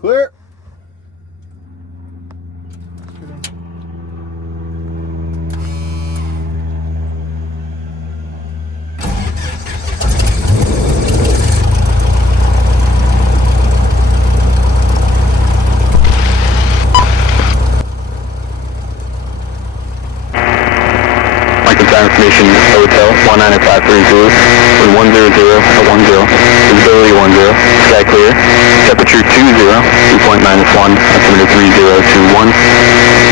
Clear. Information Hotel 19532 with 100 at 10, visibility 10, sky clear, temperature 20, dew point -1, altimeter 3021,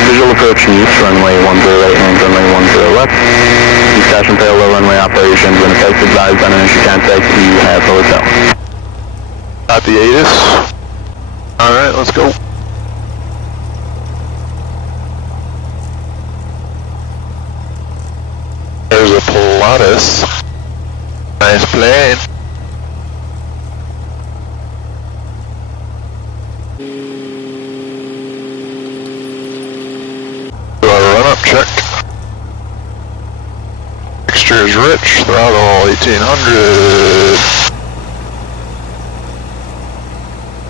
visual approach and use, runway 10 right and runway 10 left, discussion parallel runway operations, when effects advised on initial contact, you have hotel. At the ATIS. Alright, let's go. There's a Pilatus. Nice plane. Do a run-up check. Mixture is rich, throttle 1800.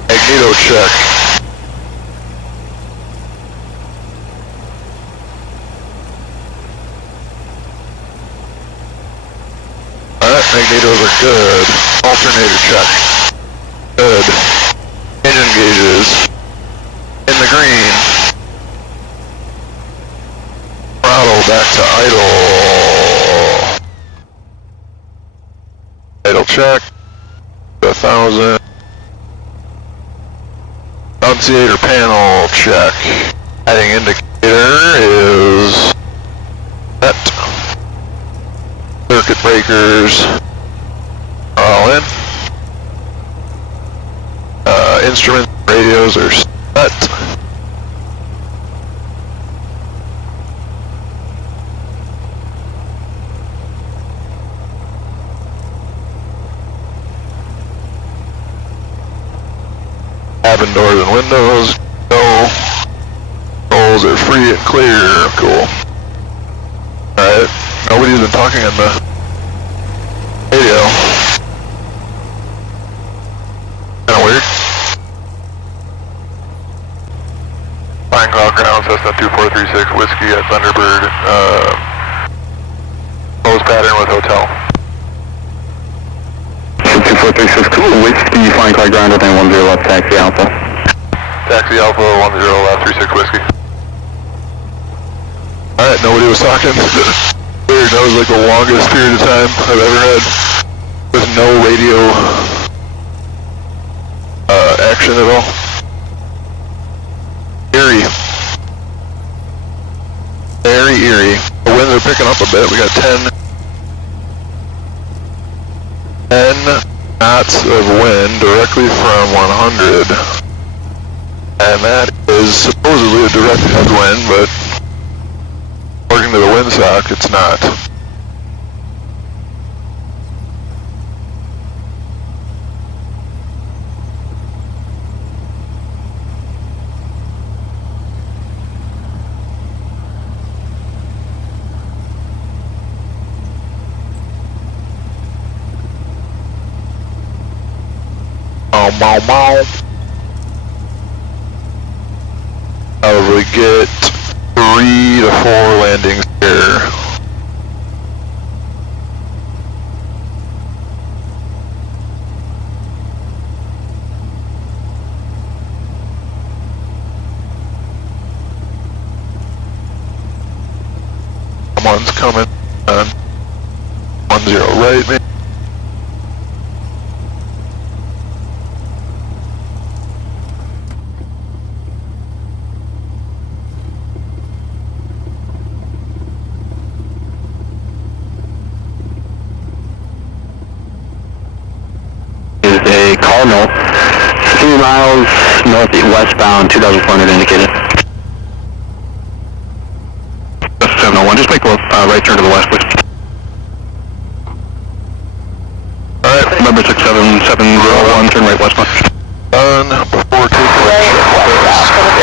Magneto check. Magnetos are good. Alternator check. Good. Engine gauges. In the green. Throttle back to idle. Idle check. 1000. Annunciator panel check. Heading indicator is set. Circuit breakers are all in. Instrument radios are set. Cabin doors and windows go. Controls are free and clear. Cool. Alright. Nobody's been talking on the radio. Kinda weird. Flying Cloud Ground, Cessna 2436 Whiskey at Thunderbird. Close pattern with hotel. 2436 cool, Whiskey, Flying Cloud Ground at 10 left, taxi Alpha. Taxi Alpha 10 left, 36 Whiskey. Alright, nobody was talking. Weird, that was like the longest period of time I've ever had with no radio action at all. Eerie. Very eerie. The winds are picking up a bit. We got 10 knots of wind directly from 100. And that is supposedly a direct headwind, but according to the windsock, it's not. Bow, bow. Probably get 3 to 4 landings here. Someone's coming on 10 right, man. Cardinal, 3 miles northwestbound, 2,400 indicated. 701, just make a right turn to the west, please. Alright, November 67701, turn right westbound. done before takeoff.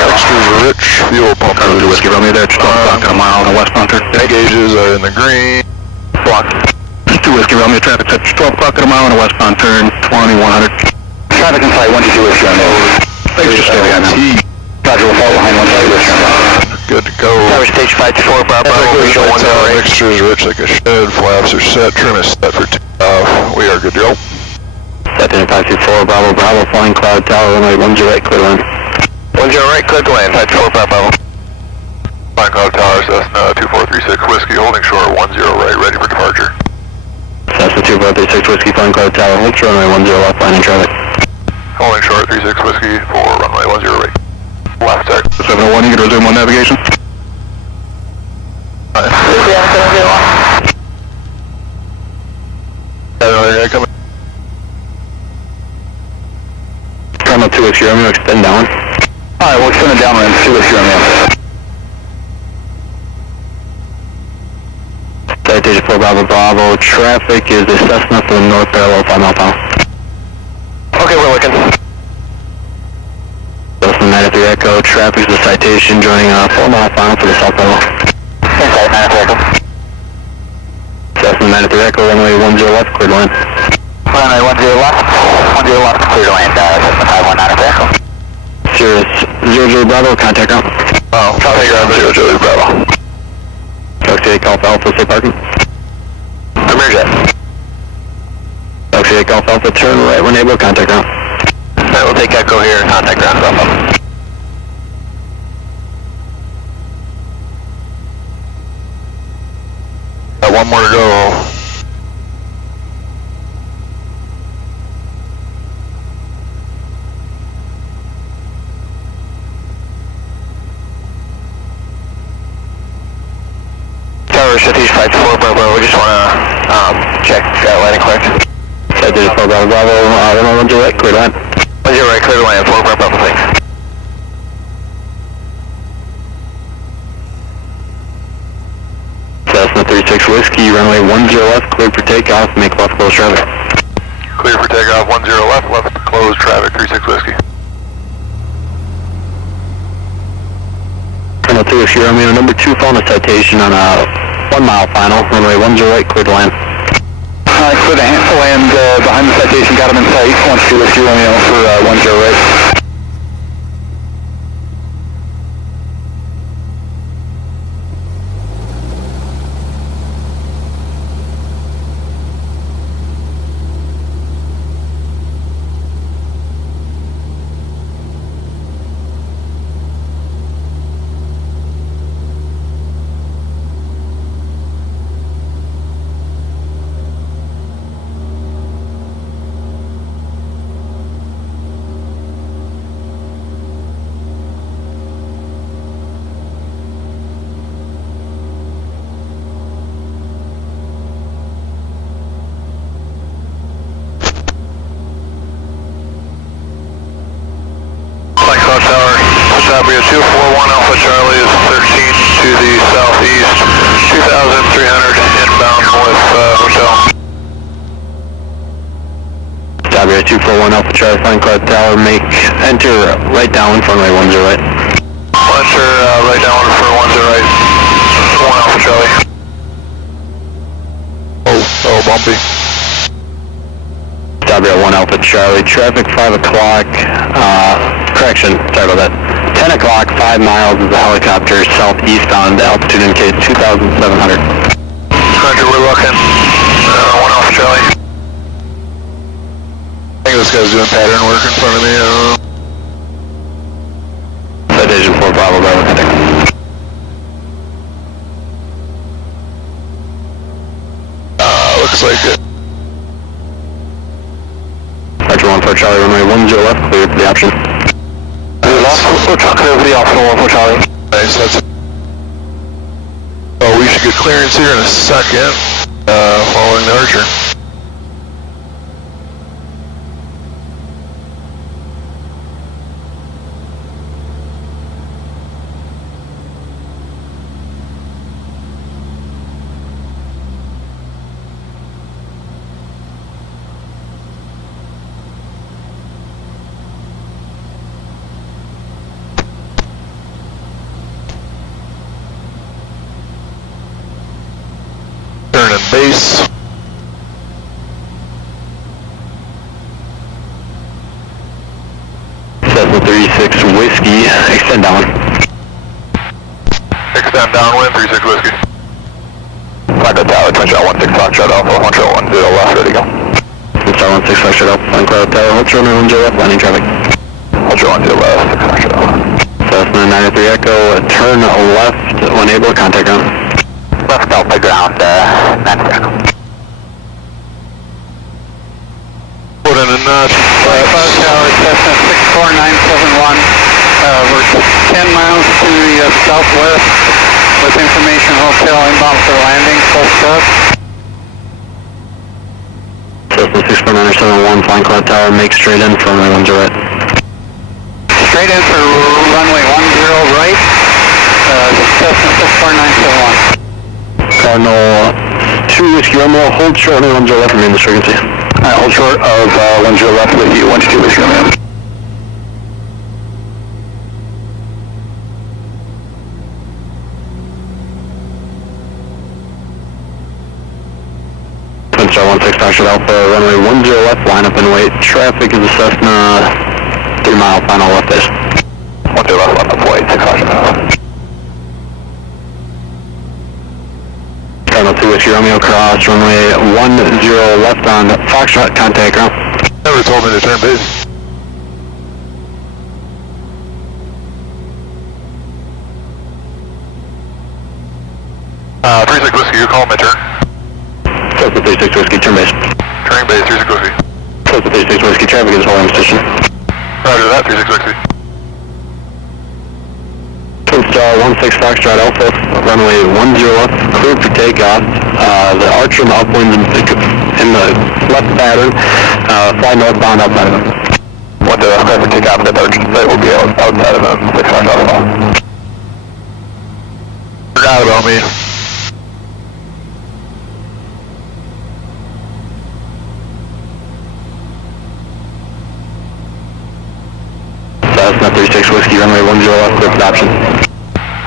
Extra rich fuel pump. Cargo to Whiskey Romeo there, just 12 o'clock at a mile on the westbound turn. Gauges are in the green. Block. 2 Whiskey Romeo, traffic at 12 o'clock at a mile on the westbound turn, 2100. Traffic in sight, 122 Whiskey Romeo. Thanks for staying behind now. Roger, we'll fall behind 1 Good to go. Tower stage 5-4, Bravo. Mixture is rich like a shed. Flaps are set. Trim is set for takeoff. We are good to go. Set in 524, Bravo, Bravo, flying cloud tower, runway 10 right, clear to land. 10 right, clear to land, 524, Bravo. Flying cloud tower, Cessna 2436 Whiskey, holding short 10 right, ready for departure. Cessna 2436 Whiskey, flying cloud tower, hold short, runway 10 left, landing traffic. Holding short 36 Whiskey for runway 10 right. Left deck. 701, you can resume on navigation. Another guy coming. Terminal 2 Whiskey Romeo, extend down. Alright, we'll extend it downwind, 2 Whiskey Romeo. Citation 4 Bravo Bravo, traffic is a Cessna for the north parallel 5 mile final. Okay, we're looking. Cessna 93 Echo, traffic is a citation joining 4 mile final for the south parallel. Inside 93 Echo. Cessna 93 Echo, runway 10 left, clear to land. Runway 10 left, clear to land, Cessna 519 Echo. Cirrus 00 Bravo, contact ground. Oh, contact ground 00 Bravo. Taxi Golf Alpha, stay parking. Emerge. Taxi Golf Alpha, turn right when able, contact ground. Alright, we'll take Echo here, contact ground, Alpha. Got one more to go. Tower, Citation 5-4, Bravo, we just want to check landing clearance. Citation 4 Bravo, Bravo, runway 10 right, clear to land. 10 right, clear to land, 4 Bravo, thanks. Cessna 36 Whiskey, runway 10 left, cleared for takeoff, make left close traffic. Clear for takeoff, 10 left, left closed traffic, 36 Whiskey. Terminal 2 Whiskey Romeo, number 2 phone a citation on a 1 mile final, runway 10 right, clear to land. Clear to land behind the citation, got him in sight, 12 Whiskey Romeo for 10 right. Sabria 241 Alpha Charlie is 13 to the southeast, 2,300 inbound with hotel. Sabria 241 Alpha Charlie, flying cloud tower, enter right down for runway 10 right. Enter right down for 10 right, 1 Alpha Charlie. Oh, bumpy. Sabria 1 Alpha Charlie, traffic 5 o'clock, correction, sorry about that. 10 o'clock, 5 miles is the helicopter southeastbound, altitude indicates 2,700. Roger, we're looking. 1 Alpha Charlie. I think this guy's doing pattern work in front of me, I don't know. Citation 4 Bravo, Bravo, contact. Looks like it. Roger 1 for Charlie, runway 10 left, clear for the option. We're talking over the optional 1 for Charlie. Nice, that's it. Oh, we should get clearance here in a second, following the Archer. Turning base. Cessna 36 36 Whiskey, extend downwind. Extend downwind, 36 Whiskey. Flag Tower, Twin Shot 16 Foxtrot Alpha, 1 Shot 10 left, ready to go. Twin Shot 16 Foxtrot Alpha, Flying Cloud Tower, hold short runway 10 left, landing traffic. Hold short 10 left, 6 Foxtrot Alpha. Cessna 903 Echo, turn left when able, contact ground. Left Alpha ground, 903 Echo. Put in a notch. Flight Cloud Tower, Cessna 64971. We're 10 miles to the southwest with Information Hotel inbound for landing, full stop. Cessna 64971, Flying Cloud Tower, make straight in for runway 10 right. Straight in for runway 10 right, Cessna 64971. Cardinal 2 Whiskey Romeo, hold short runway 10 left, remain this frequency. Alright, hold short of 10 left with you, 122 Whiskey Romeo. Twin Star 16 Foxtrot Alpha, runway 10 left, line up and wait. Traffic is a Cessna, 3 mile final left base. 10 left, line up, wait, 6 Foxtrot Alpha. Cardinal 2 Whiskey Romeo, cross runway 10 left on Foxtrot, contact ground. Never told me to turn base. Uh, 36 Whiskey, you call me turn. Cessna 36 Whiskey, turn base. Turning base, 36 Whiskey. Cessna 36 Whiskey, traffic is holding position. Roger that, 36 Whiskey. Twin Star 16 Foxtrot Alpha, runway 10 left, cleared for takeoff. The archer in the upwind in the left pattern, fly northbound outside of him. 10 left, cleared for takeoff, that archer site will be outside of him, 6 Foxtrot Alpha. Forgot about me. Cessna 36 Whiskey, runway 10 left, clear for the option.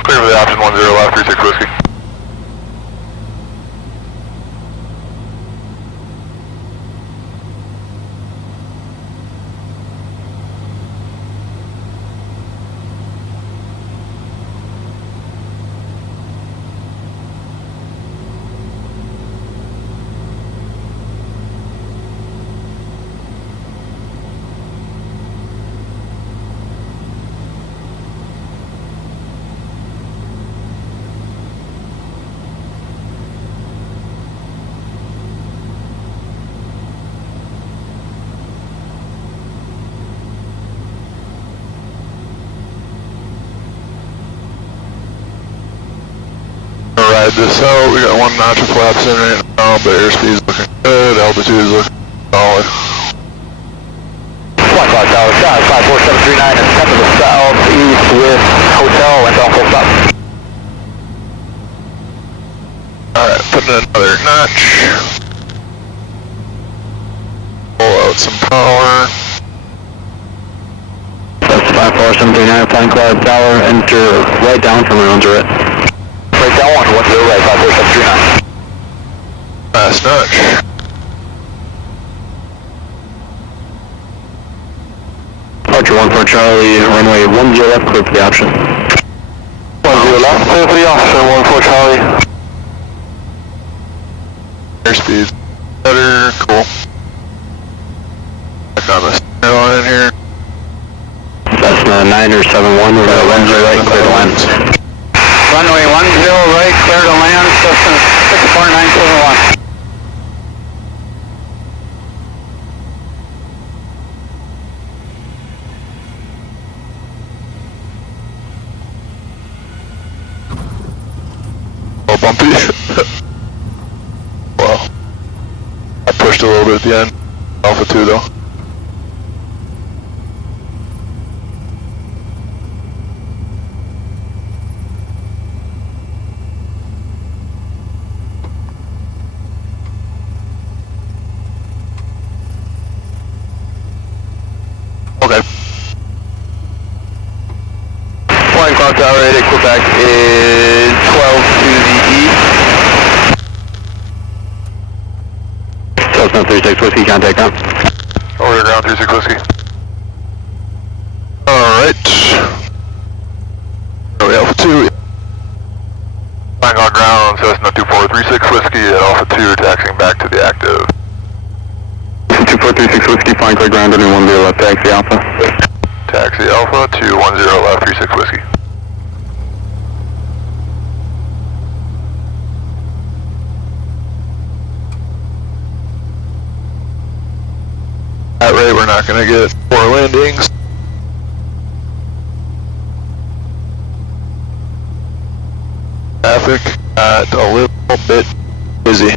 Clear for the option 10 left, 36 Whiskey. Ride this out, we got 1 notch of flaps in right now, but airspeed's looking good, altitude's looking solid. Flight Cloud Tower, sky 54739, and 10 to the southeast with hotel and full stop. Alright, putting in another notch. Pull out some power. That's 54739, Flying Cloud Tower, enter right down from runway 10 right. Right down 10 right, 54739. Last notch. Archer 14 Charlie, runway 10 left, clear for the option. 10 left, clear for the option, 14 Charlie. Airspeed better, cool. Back on the center line here. Cessna 971, we're at 10 right, clear to land. Runway 10 right, clear to land, Cessna 64971. A little bumpy. Well, I pushed a little bit at the end. Alpha 2 though. Okay. Flying Cloud Tower 8 at Quebec is 12 to the east. Cessna 36 Whiskey, contact ground. Over to ground 36 Whiskey. Alright. Alpha 2. Flying on ground, Cessna 2436 Whiskey at Alpha 2, taxiing back to the active. 2436 Whiskey, flying clear ground, runway 10 left, taxi Alpha. Taxi Alpha 210 left, 36 Whiskey. At rate, we're not going to get 4 landings. Traffic got a little bit busy.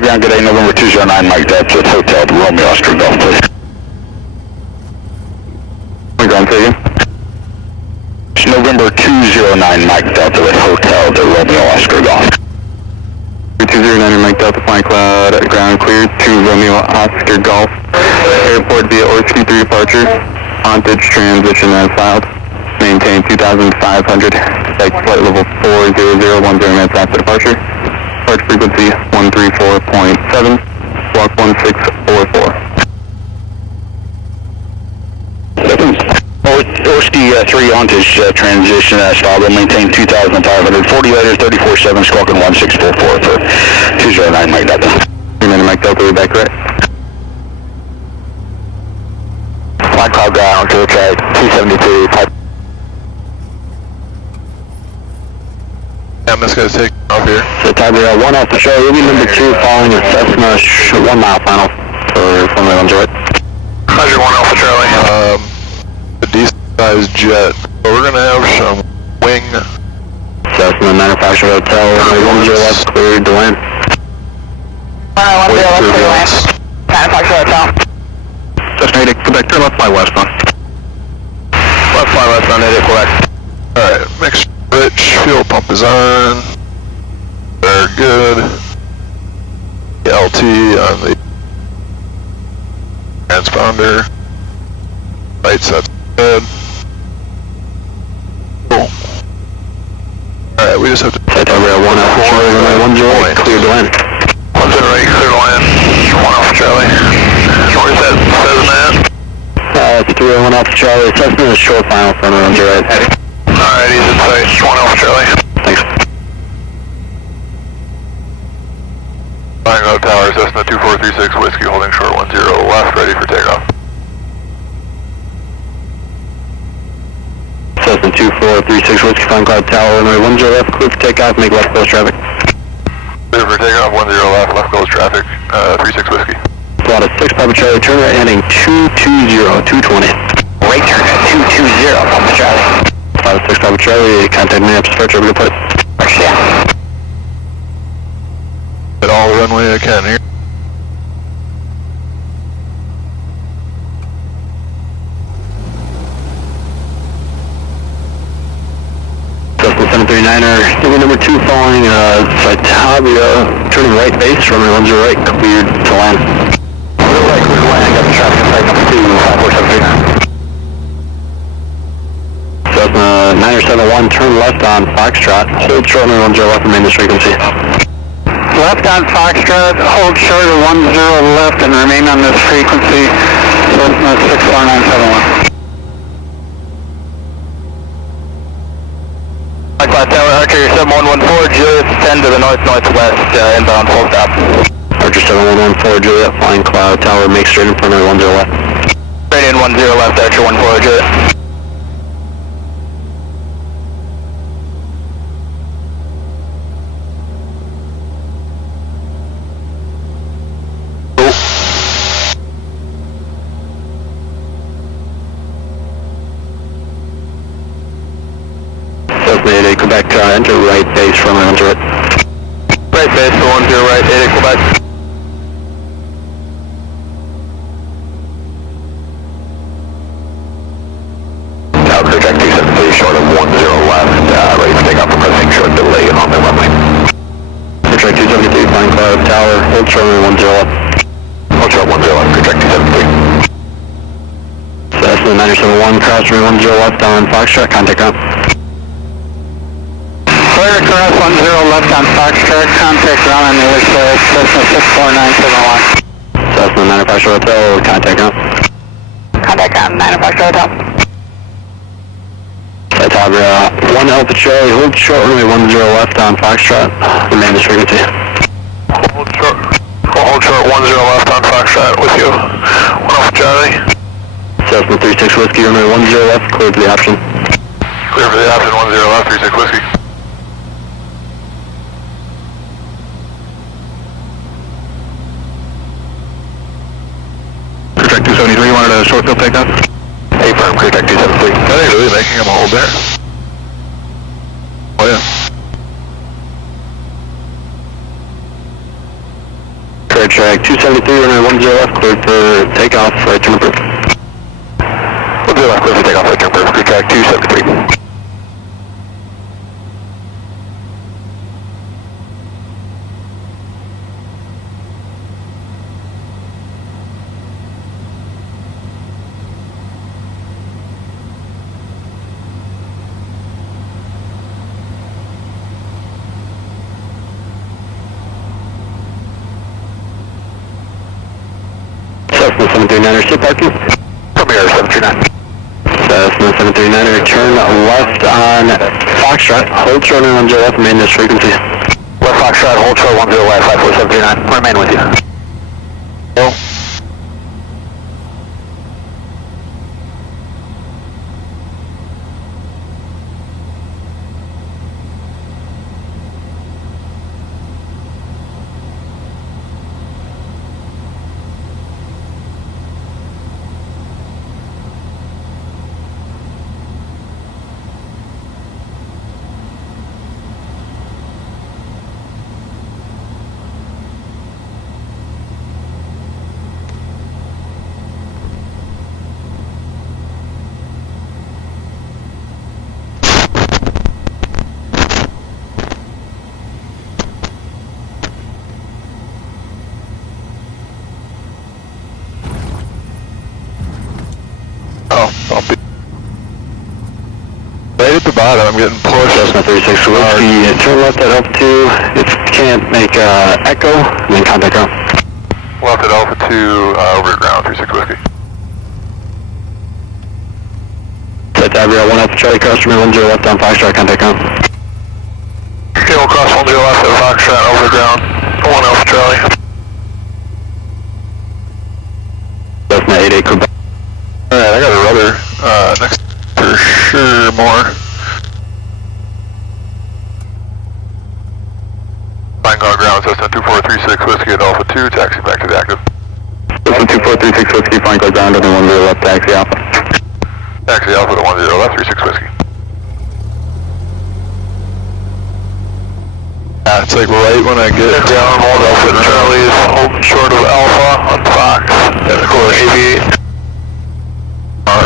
Ground, good day, November 209, Mike Delta, Hotel Romeo Oscar Golf, please. Ground, say again. November 209, Mike Delta with Hotel de Romeo Oscar Golf. 209, Mike Delta, flying cloud, ground cleared to Romeo Oscar Golf. Airport via Orski 3 departure. Ontage transition as filed. Maintain 2,500. Flight level 40010 minutes after departure. Departure frequency 134.7. Walk 1644. Orski 3 ontage transition as filed. Will maintain 2,500. 40 letters, 34.7, squawking 1644 for 209 Mike Delta. 3 Mike Delta, we're back right. Flight cloud ground, to track 272. Yeah, this guy's taking off here. So Tiger 1 off the show, you'll be number 2 following a Cessna 1 mile final for runway 10 right. Roger, 1 Alpha Charlie. A decent sized jet. So we're gonna have some wing. Cessna manufacturer hotel, runway 10 left, cleared to land. Runway 10 left, cleared to land. Manufacturer hotel. Cessna 8, Quebec, turn left, fly westbound. Left, fly westbound, 8, Quebec. Alright, mixed rich, fuel pump is on. Very good. LT on the transponder. Right set's good. Cool. Alright, we just have to... Tiger 1 Alpha Charlie, runway 10 right, cleared to land. 10 right, clear to land. 1 Alpha Charlie. Where's that Cessna at? It's 301 Alpha Charlie, Cessna is short final for runway 10 right. Alright, he's in sight. 1 Alpha Charlie. Thanks. Flying out tower, Cessna 2436 Whiskey, holding short 10 left, ready for takeoff. Cessna 2436 Whiskey, flying cloud tower, runway 10 left, clear for takeoff, make left close traffic. Clear for takeoff, 10 left goes traffic, 36 Whiskey. Plot of 6 Papa Charlie, turn right heading 220. Right turn at 220, Papa Charlie. Plot of 6 Papa Charlie, contact me up, start over to put. Yeah. Hit all the runway I can here. Cessna 739er, number 2 following Cytavia, turning right base, runway 10 right, cleared to land. Real right, clear to land, got the traffic inside number 2, 5473. Cessna 971, turn left on Foxtrot, hold short runway 10 left, remain this frequency. Left on Foxtrot, hold short of 10 left and remain on this frequency, Cessna 64971. Cloud Tower, Archer 7114, Juliet 10 to the north-northwest, inbound full stop. Archer 7114, Juliet, flying cloud tower, make straight in front of 10 left. Straight in 10 left, Archer 14, Juliet. Mayday, Quebec, enter right base from 10 right. Right base to 10 right, 8 Quebec. Tower clear track 273, short of 10 left, ready for takeoff, requesting short delay on the runway. Clear track 273, flying cloud Tower, hold short runway 10 left. Hold short 10 left, clear track 273. Cessna 971, cross runway 10 left on Foxtrot, contact ground. Clear across 10 left on Foxtrot, contact ground on the other side, Cessna 64971. Cessna 95 Hotel, contact ground. Contact ground, 95 Hotel. Tower, 1 Alpha Charlie, hold short runway 10 left on Foxtrot, remain this frequency. Hold short 10 left on Foxtrot with you. 1 Alpha Charlie. Cessna 36 Whiskey, runway 10 left, clear for the option. Clear for the option 10 left, 36 Whiskey. Track 273, wanted a short field takeoff? Hey, firm, clear track 273. Are they really making him hold there? Oh yeah. Clear track 273, runway 10 left, cleared for takeoff, right turn approved. 10 left, clear for takeoff, right turn approved, clear track 273. Cessna 739er, sit parking. Premier 739. Cessna 739er, turn left on Foxtrot, hold short runway 10 left, remain this frequency. Left Foxtrot, hold short 10 left, 54739. Remain with you. Oh. Bumpy. Right at the bottom, I'm getting pushed. Cessna 36 Whiskey, turn left at Alpha 2, if you can't make echo, then contact ground. Left at Alpha 2, over ground, 36 Whiskey. Set Tower, 1 Alpha Charlie, cross runway 10 left on Foxtrot, contact ground. Okay, we'll cross 10 left at Foxtrot, over ground, 1 Alpha Charlie. Cessna 88 Quebec. Alright, I got a rudder, next for sure more. Flying guard ground, Cessna 2436 Whiskey at Alpha 2, taxi back to the active. Cessna 2436 Whiskey, flying guard ground, under 10 left, taxi Alpha. Taxi Alpha to 10 left, 36 Whiskey. Yeah, it's like right when I get down, hold Alpha Charlie's, hold short of Alpha on Fox, and of course AV8.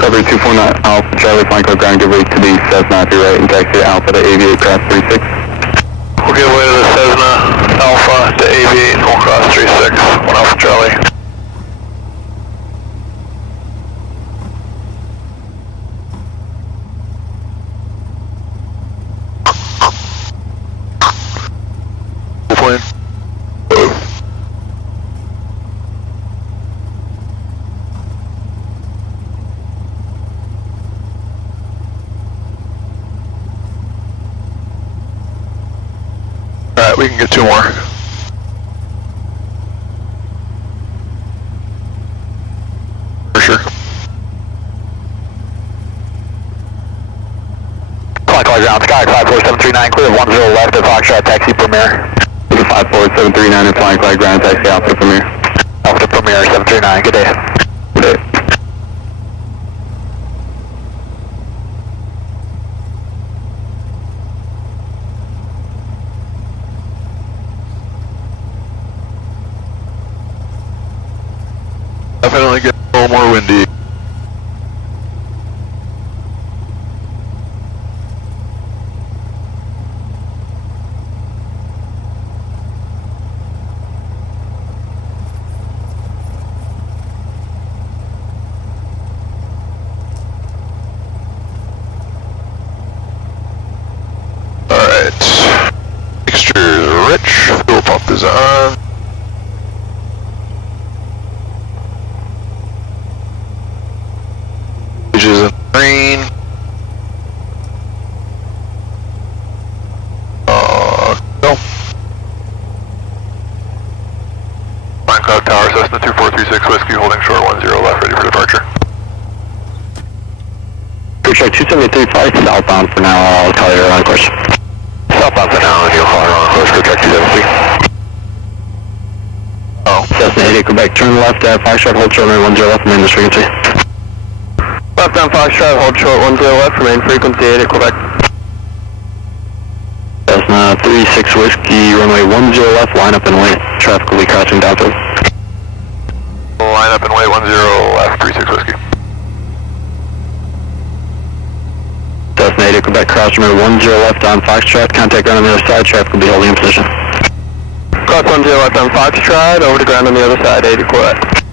Cover 249 Alpha Charlie, flying guard ground, give way to the Cessna to your right, and taxi Alpha to AV8 cross 36. We'll give way to the Cessna Alpha to AV8 and we'll cross 36, 1 Alpha Charlie. Plane. Alright, we can get 2 more. For sure. Clock ground, sky 54739, clear 10 left at Foxtrot, taxi Premier. 54739 and flying flag ground, taxi Alpha Premier. Alpha Premier 739, good day. Good day. Definitely get a little more windy. on. Is in green. Go. Flying Cloud Tower, Cessna 2436 Whiskey, holding short 10 left, ready for departure. Check 273, fly southbound for now, I'll call you on course. Southbound for now, and you'll call her on course for check 273. Oh. Cessna 88, Quebec, turn left at Foxtrot, hold short, 10 left, main frequency. Left on Foxtrot, hold short 10 left, remain frequency 88 Quebec. Cessna 36 Whiskey, runway 10 left, line up and wait. Traffic will be crossing downfield. Line up and wait 10 left, 36 Whiskey. Cessna 88, Quebec, cross runway 10 left on Foxtrot, contact ground on the other side, traffic will be holding in position. Cross 10 left on Foxtrot, over to ground on the other side, 80 Quebec.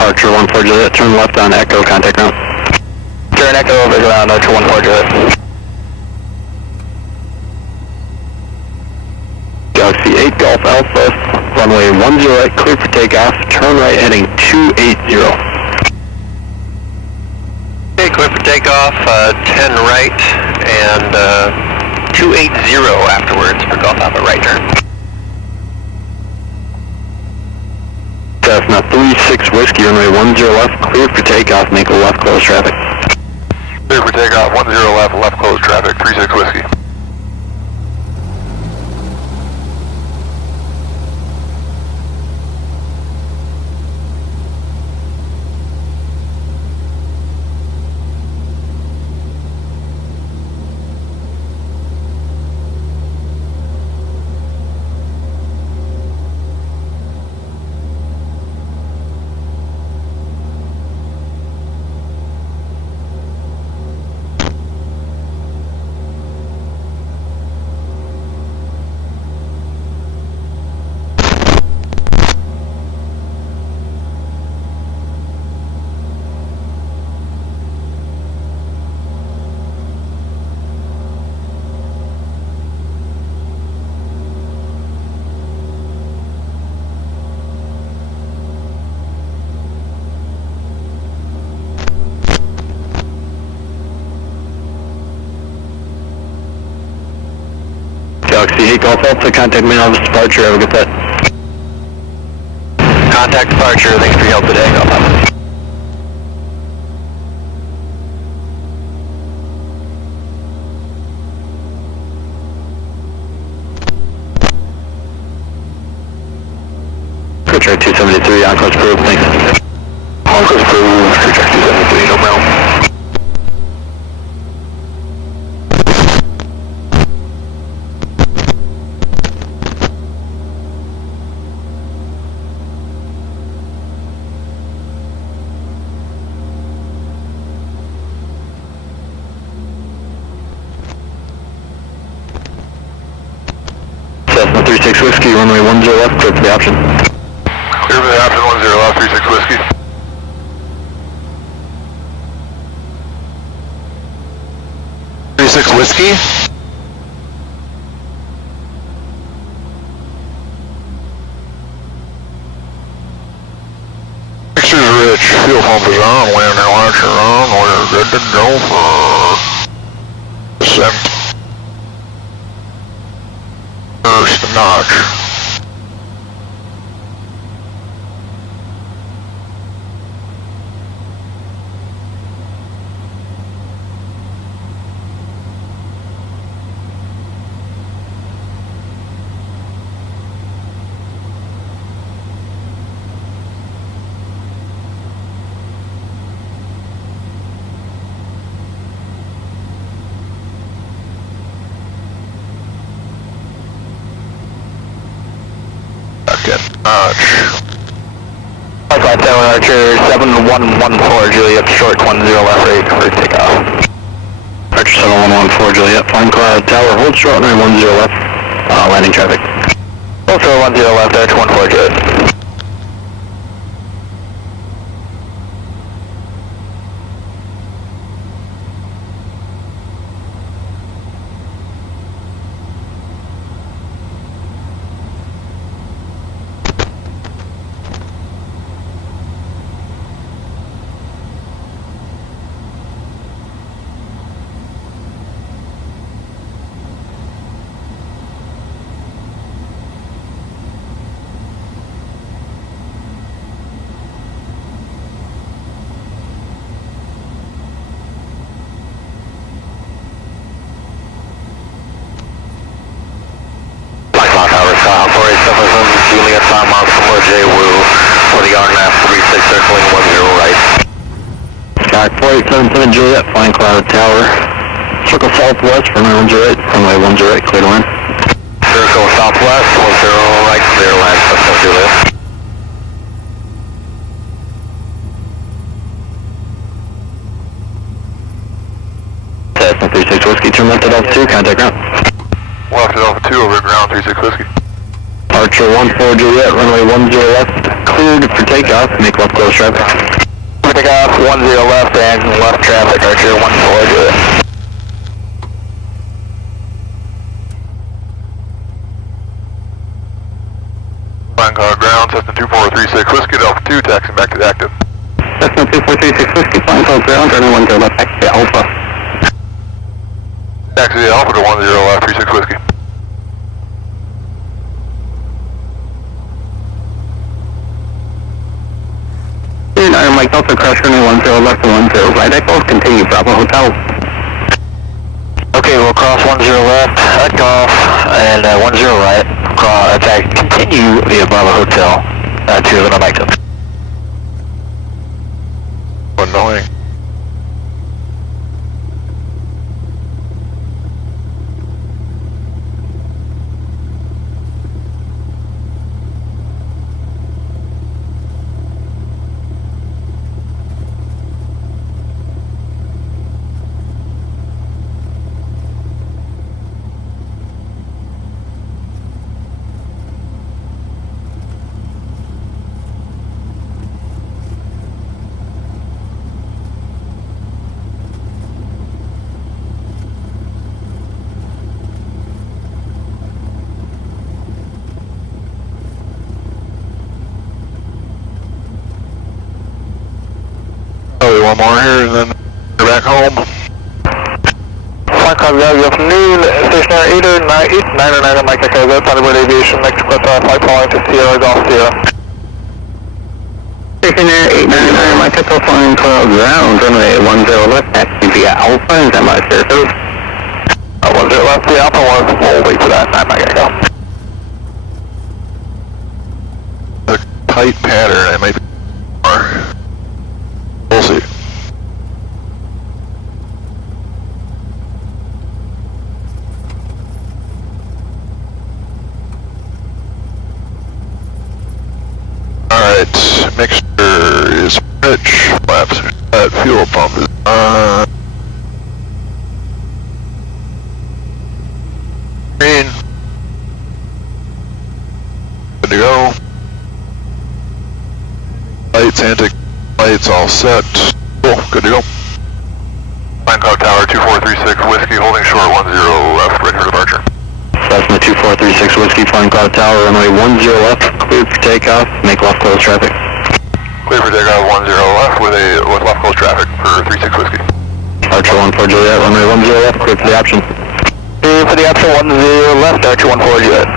Archer 14 Juliet, turn left on Echo, contact ground. Turn Echo over to ground, Archer 14 Juliet. Galaxy 8 Golf Alpha, runway 10 right, clear for takeoff, turn right heading 280. Okay, clear for takeoff, 10 right, and 280 afterwards for Golf Alpha right turn. Cessna 36 Whiskey, runway 10 left, clear for takeoff, make a left close traffic. Clear for takeoff, 10 left, left close traffic, 36 Whiskey. Galaxy 8 Golf Alpha, contact main office departure, have a good set. Contact departure, thanks for your help today, Golf Alpha. Crew track 273, on-course approved, thanks. On-course approved, crew track 273, no problem. Cessna 36 Whiskey, runway 10 left, clear for the option. Clear for the option, 10 left, 36 Whiskey. Whiskey? Mixer's rich, fuel pump is on, landing lights are on, we're good to go for descent. First notch. Notch. Flight 7 Archer 7114 Juliet, short 10 left, ready for takeoff. Archer 7114 Juliet, Flying Cloud Tower, hold short, runway 10 left, landing traffic. Hold short 10 left, Archer 14 Juliet. 5 miles from J Woo for the RNAV 36 circling 10 right. Sky 4877 Juliet, flying Cloud Tower. Circle southwest, runway 10 right, runway 10 right, clear to land. Circle southwest, 10 right, clear land, Cessna Juliet. Cessna 36 Whiskey, turn left at Alpha 2, contact ground. Left at Alpha 2 over at ground, 36 Whiskey. Archer 14 Juliet, runway 10 left, cleared for takeoff, make left close traffic. Takeoff 10 left and left traffic, Archer 14 Juliet. Flying ground, Cessna 2436 Whiskey to Alpha 2, taxiing back to active. Cessna 2436 Whiskey, flying ground, runway 10 left, taxi to Alpha. Taxi to Alpha to 10 left, 36 Whiskey. Iron Mike Delta, crash runway 10 left and 10 right, echo, continue Bravo Hotel. Okay, we'll cross 10 left, at off, and 10 right, continue via Bravo Hotel to Illinois Mike Delta. Annoying. One more here and then we're back home. Flight Club Gravity afternoon, stationary 809 Mike Echo, Thunderbird Aviation, next request flight following to Sierra Golf Sierra. Stationary 899 Mike Echo, flying Cloud ground, runway 10 left, taxi via Alpha, and semi service. 10 left via Alpha, we'll wait for that, 9 Mike Echo. A tight pattern, it might be more. We'll see. Alright, mixture is rich, flaps are set, fuel pump is on. Green. Good to go. Lights, anti-lights all set. Cool, good to go. Flying Cloud Tower 2436 Whiskey, holding short 10 left, ready for departure. Cessna 2436 Whiskey, flying Cloud Tower, runway 10 left, cleared for takeoff, make left close traffic. Clear for takeoff 10 left with left close traffic for 36 Whiskey. Archer 14 Juliet, runway 10 left, cleared for the option. Clear for the option 10 left, Archer 14 Juliet.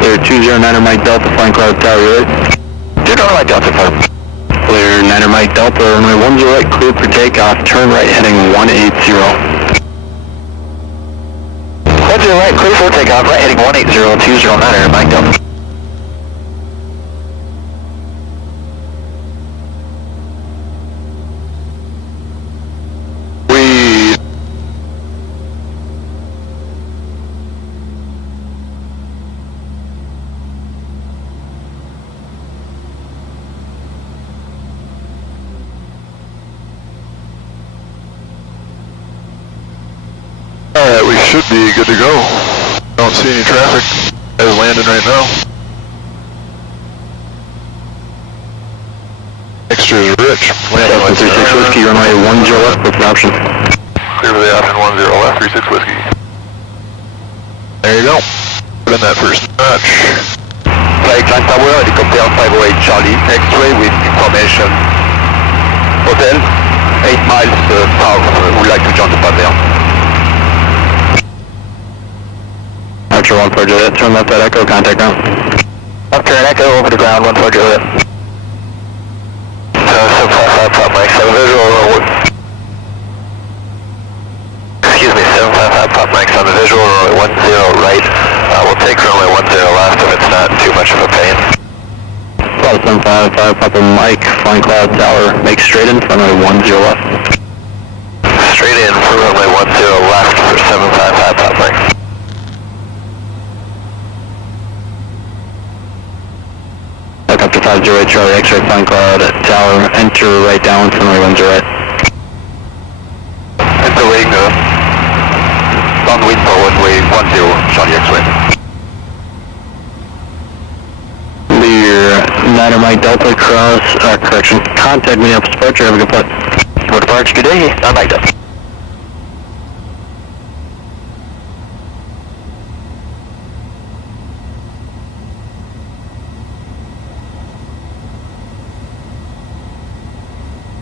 Clear 209 Mike Delta, flying Cloud Tower, right? 209 Mike Delta, firm. Clear 9 Mike Delta, runway 10 right, cleared for takeoff, turn right heading 180. 10 right, clear for takeoff, right heading 180, 209 Mike Delta. that we should be good to go. Don't see any traffic as landing right now. Extra is rich. Landing lights 36 Whiskey, runway 10 left, what's the option? Clear for the option 10 left, 36 Whiskey. There you go. Put in that first notch. Flight Climb Tower, helicopter 508 Charlie, X-ray with information. Hotel, 8 miles south, would like to join the pad there. Archer 1 for Juliet, turn left at Echo, contact ground. After an Echo, over the ground, 1 for Juliet. 755 Pop Mike, 7 visual, excuse me, 755 Pop Mike, 7 visual, runway 10 right. We'll take runway 10 left if it's not too much of a pain. Cloud 755, Papa Mike, Flying Cloud Tower, make straight in, runway 10 left. Straight in for runway 10 left for 755 Pop Mike. Helicopter 508 Charlie, X-ray Flying Cloud Tower, enter right down, runway 10 right. Entering downwind for runway 10, Charlie X-ray. Clear, 9 Mike Delta cross, correction, contact me up departure, have a good flight. Good departure today, I like that.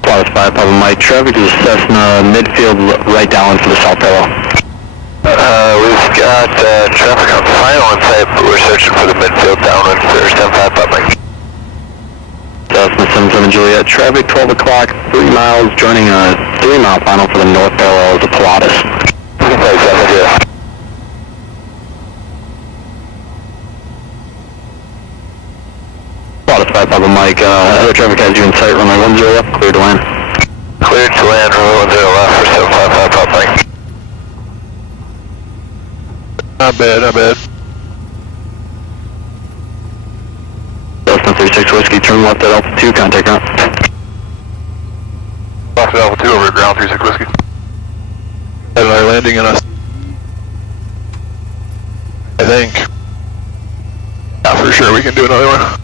Plus 5 Papa Mike, traffic is Cessna, midfield right down for the south parallel. We've got traffic on final on site, but we're searching for the midfield downwind for 75 Pop Mike. Cessna 77 Juliet, traffic 12 o'clock, 3 miles, joining a 3 mile final for the north parallel of the Pilatus. Pilatus 5 Papa Mike, other traffic has you in sight, runway 10 left, clear to land. Cleared to land, runway 10 left for 755 Pop Mike. Not bad, not bad. Cessna 36 Whiskey, turn left at Alpha 2, contact ground. Left at Alpha 2 over at ground, 36 Whiskey. Had our landing in us. I think. Not for sure, we can do another one.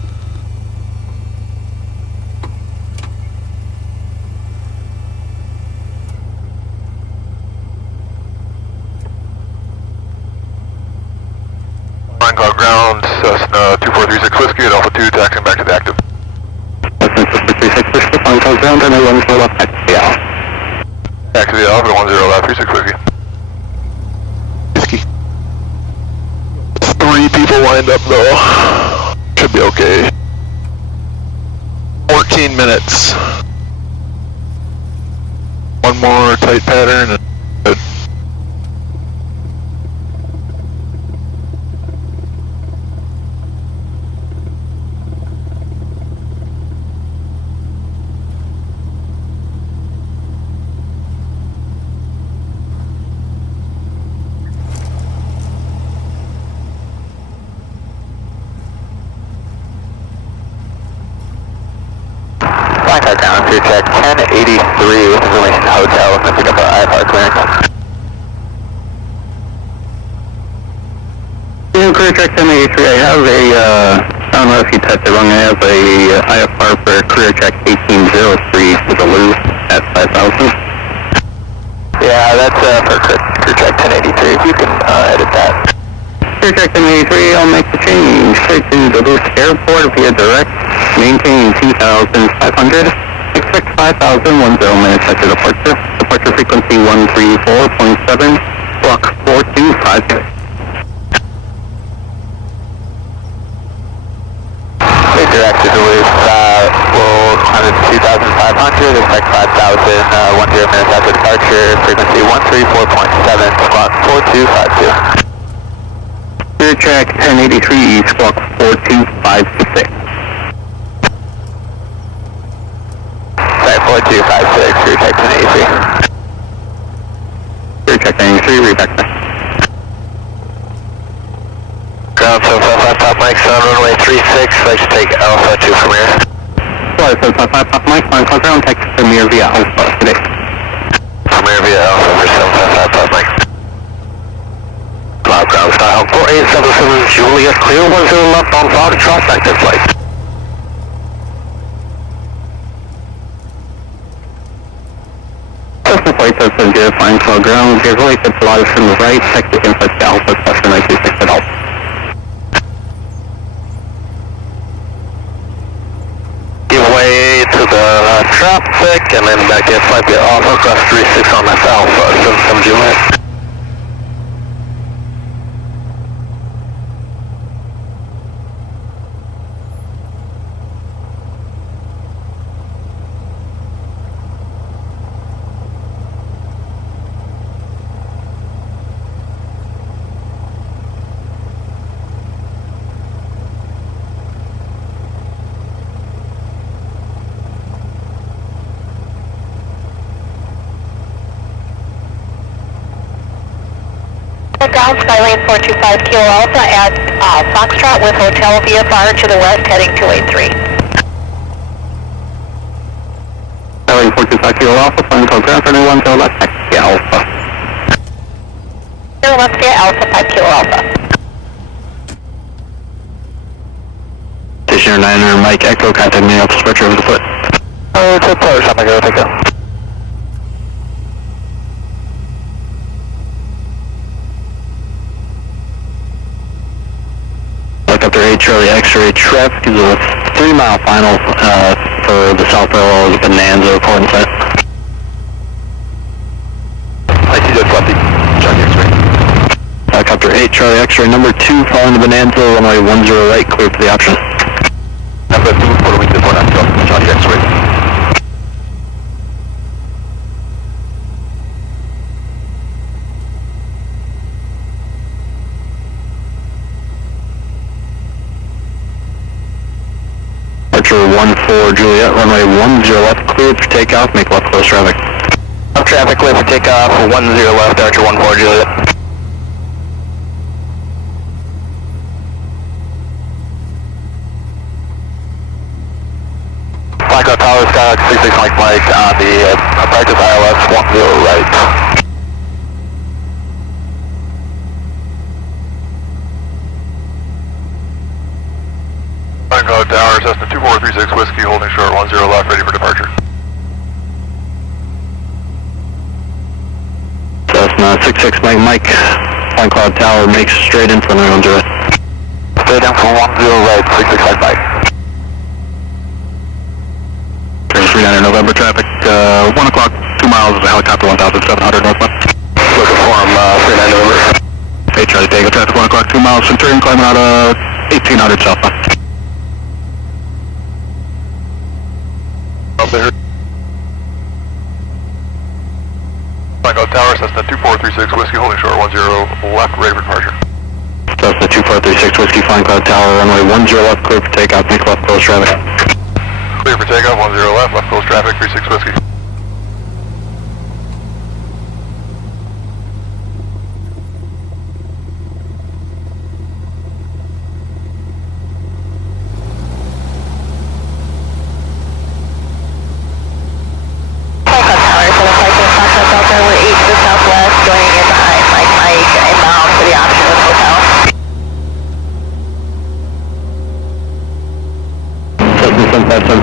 Flying Cloud ground, Cessna 2436 Whiskey at Alpha 2, taxiing back to the active. Cessna 36 Whiskey, Flying Cloud ground, runway 10 left, yeah. Back to the Alpha 10 left, 36 Whiskey. Whiskey. 3 people lined up though. Should be okay. 14 minutes. One more tight pattern and good. Contact down, clear check 1083 with information hotel, and pick up our IFR clearance. Yeah, clear check 1083, I have a, I don't know if you typed it wrong, I have a IFR for career check 1803 for the loop at 5,000. Yeah, that's for clear check 1083, if you can edit that. Career check 1083, I'll make the change. Straight to Duluth Airport via direct, maintain 2,500, expect 5,010 minutes after departure. Departure frequency 134.7, block 4256. Direct to Duluth, we'll climb to 2,500, expect 5,010 minutes after departure, frequency 134.7, squawk 4252. Clear check 1083 East, squawk 4256. Sorry, 4256, clear check 1083. Clear check 1083, read back there. Ground 755 Pop Mike, sound runway 36, like to take Alpha 2 from here. Flight 755 Pop Mike, flying cloud ground, text Premier via Alpha today. Premier via Alpha for 755 Pop Mike. 4877 Juliet, clear 10 left on Foxtrot, active flight. Cessna flight 770, flying 12 ground, visually gets a lot from the right, taxi input to Alpha, Cessna 926 at Alpha. Give way to the traffic, and then back in flight via Alpha, cross 36 on that's Alpha, 77 Juliet. Ground Skylane 425 Kilo Alpha at Foxtrot with Hotel VFR to the west heading 283. Skylane 425 Kilo Alpha, flying 12 ground, running 10 left, taxi Alpha. 0 left via Alpha 5 Kilo Alpha. Stationer 900 Mike Echo, contact me up structure over the foot. It's a push, I'm gonna go take a. Helicopter 8 Charlie X-ray traffic is a 3-mile final for the South Parallel of Bonanza recording site. I see that lefty, Charlie X-ray. Helicopter 8 Charlie X-ray number 2 following the Bonanza, runway 10 right, clear for the option. Number 2 following the Bonanza, Charlie X-ray. Departure 14 Juliet, runway 10 left, cleared for takeoff, make left close traffic. Left traffic, clear for takeoff, 10 left, Departure 14 Juliet. Micro Tower, Skylark 66 Mike on the practice ILS 10 right. Micro Tower, Cessna 2436 Whiskey, holding short 10 left, ready for departure. Cessna 66 Mike, Flying Cloud Tower makes straight in for runway 10 right. Straight in for 10 right, 66 Mike. 39 November traffic, 1 o'clock, 2 miles, helicopter 1700 northwest. Looking for him, 39 November. Hey Charlie, Tango traffic, 1 o'clock, 2 miles, Centurion climbing out of 1800 southbound. Up there. Micro Tower, Cessna 2436 Whiskey, holding short 10 left, ready for departure. Cessna 2436 Whiskey, Flying Cloud Tower, runway 10 left, clear for takeoff, make left close traffic. Clear for takeoff, 10 left close traffic, 36 Whiskey.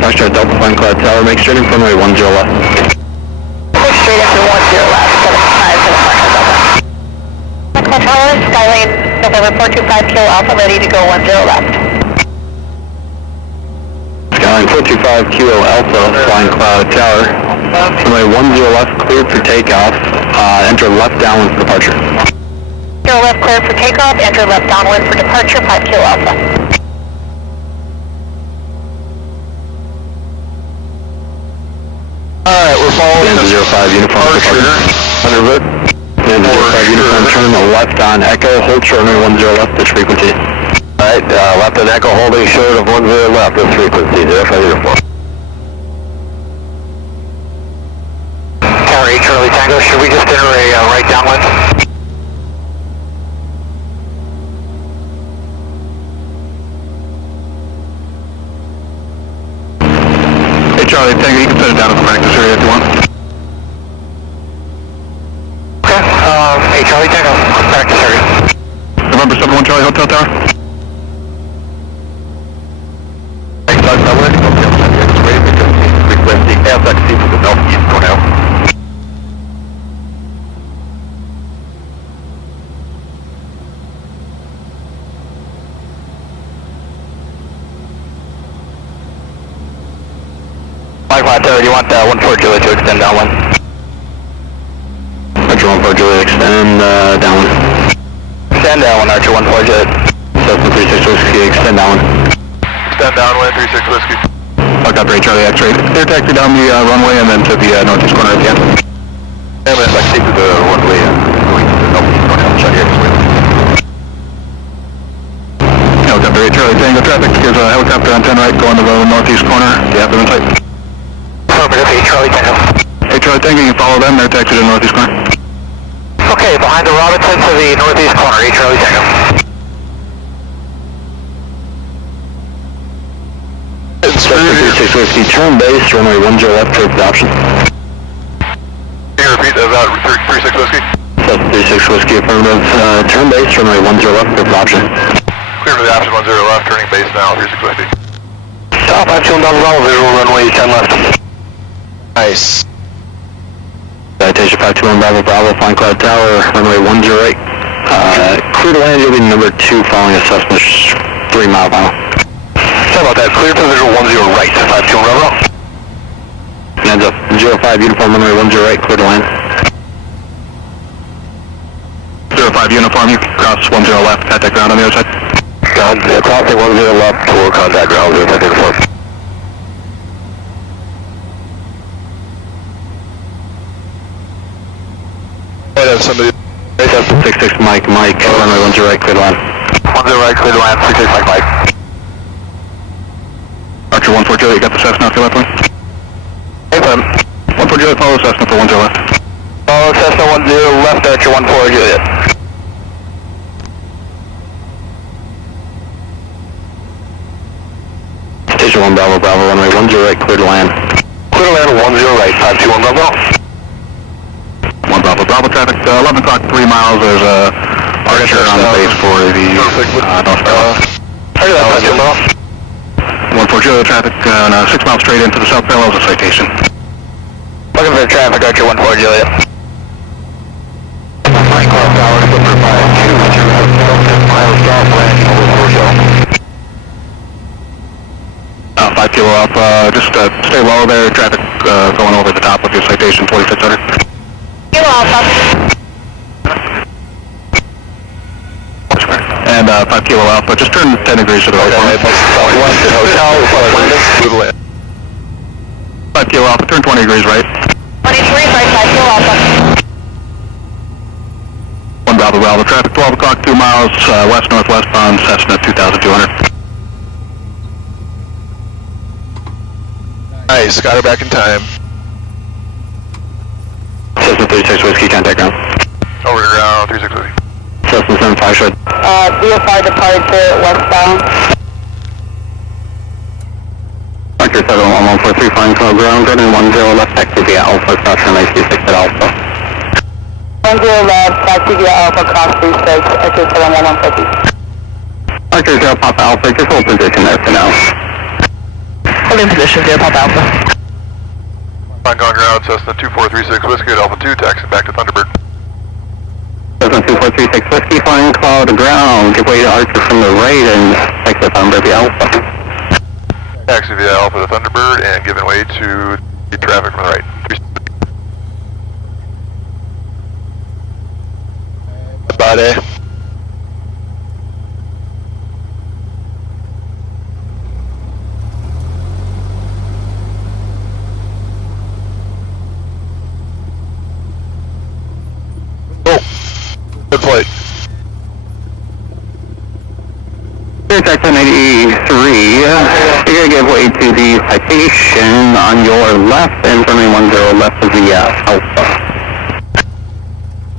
Foxtrot Delta Flying Cloud Tower, make straight in for runway 10 left. Push straight into 10 left, 75 to the Foxtrot Delta. Foxtrot Tower, Skylane November 425 Kilo Alpha, ready to go 10 left. Skylane 425 Kilo Alpha, Flying Cloud Tower, runway 10 left, cleared for takeoff, enter left downwind for departure. 0 left cleared for takeoff, enter left downwind for departure, 5 Kilo Alpha. Alright, we're following Bonanza 05 uniform departure. Underwood. Bonanza 05 uniform, turn left on Echo, hold short runway 10 left, this frequency. Alright, left on Echo, holding short of 10 left, this frequency, DFI uniform. Tower 8 Charlie Tango, should we just enter a right downwind? Hey Charlie, Tango, you can set it down in the practice area if you want. Okay, hey Charlie Tango, practice area. November 71 Charlie Hotel Tower. Thanks, Doug. That works. Okay, I'll send you X-ray because requesting KFCM to the northeast corner. Mike 530, you want 14 Juliet to extend downwind? Archer 14 Juliet, extend downwind. Extend downwind, Archer 14 Juliet. Cessna 36 Whiskey, extend downwind. Extend downwind, 36 Whiskey. Fuck up, Charlie X-ray. Clear taxi down the runway and then to the northeast corner at the end. MS, I can take to the runway and going to the northeast corner. I'll check X-ray. Helicopter 8 Charlie Tango traffic. Here's a helicopter on 10 right going to the northeast corner. Do you have them in sight? Affirmative, 8 Charlie Tango. 8 Charlie Tango, you can follow them. They're taxi to the northeast corner. Okay, behind the Robinson to the northeast corner, 8 Charlie Tango. Cessna 36 Whiskey, turn base, runway 10 left towards the option. Can you repeat that about 36 Whiskey? Cessna 36 Whiskey, affirmative, turn base, runway 10 left towards the option. Clear for the option 10 left, turning base now, 36 Whiskey. Stop, I'm showing down Bravo, visual runway 10 left. Nice. Citation 521 Bravo Bravo, Flying Cloud Tower, runway 10 right. Clear to land, you'll be number 2 following a Cessna 3 mile final. Sorry about that, clear to visual 10 right, 521 Bravo. Heads up, 05 uniform, runway 10 right, clear to land. 05 uniform, you can cross 10 left, contact ground on the other side. Crossing 10 left toward contact ground, 05 Might have somebody. Cessna 66 Mike, runway 10 right, clear to land. 10 right, clear to land, 66 Mike. Archer 14 Juliet, you got the Cessna off your left wing? Hey, Pim. 14 Juliet, follow Cessna for 10 left. Oh, Cessna 10 left, Archer 14 Juliet. Station 1 Bravo Bravo, runway 10 right, clear to land. Clear to land 10 right, 521 Bravo. 1 Bravo Bravo traffic, 11 o'clock, 3 miles, there's a Archer on the base for the north Bella. Target that, 521 Bravo. 14 Juliet traffic, 6 miles straight into the South Bella is a citation. Looking for traffic, Archer 14 Juliet. Flying Cloud Tower, slipper 5 miles southwest, over 4 show. 5 kilo up, just stay low there, traffic going over the top of your citation, 4600. Kilo Alpha. And 5 kilo alpha, just turn 10 degrees to the right. Okay, hotel, 5 kilo alpha, turn 20 degrees right. 20 degrees right, 5 Kilo Alpha. 1 Bravo Bravo traffic, 12 o'clock, 2 miles west-northwest bound, Cessna 2200. Nice, got her back in time. Cessna 36 Whiskey, contact ground. Over to ground, 36 Whiskey. Cessna 75 shred. VFR departure westbound. Archer 71143, flying cloud ground, good and 10 left, taxi via Alpha, cross runway 36 at Alpha. 10 left, taxi via Alpha, cross 36, Archer 71150. Archer 0 Papa Alpha, just hold position there for now. Holding position, 0 Papa Alpha. Flying on ground, Cessna 2436 Whiskey at Alpha 2, taxi back to Thunderbird. Cessna 2436 Whiskey, flying cloud ground, give way to Archer from the right and exit Thunderbird via Alpha. Taxi via Alpha to Thunderbird and giving way to the traffic from the right. Buddy. Oh, good flight. Cessna 83, you're going to give way to the citation on your left and runway 10 left of the Alpha.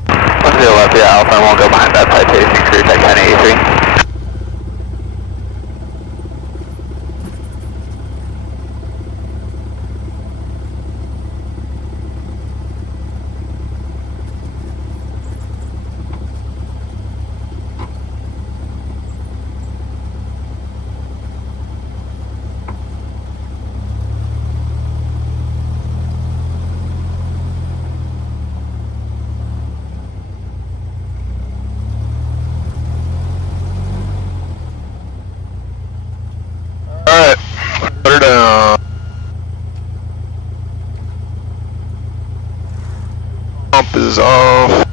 10 left via Alpha, and we'll go behind that citation, cruise at 1083. is off.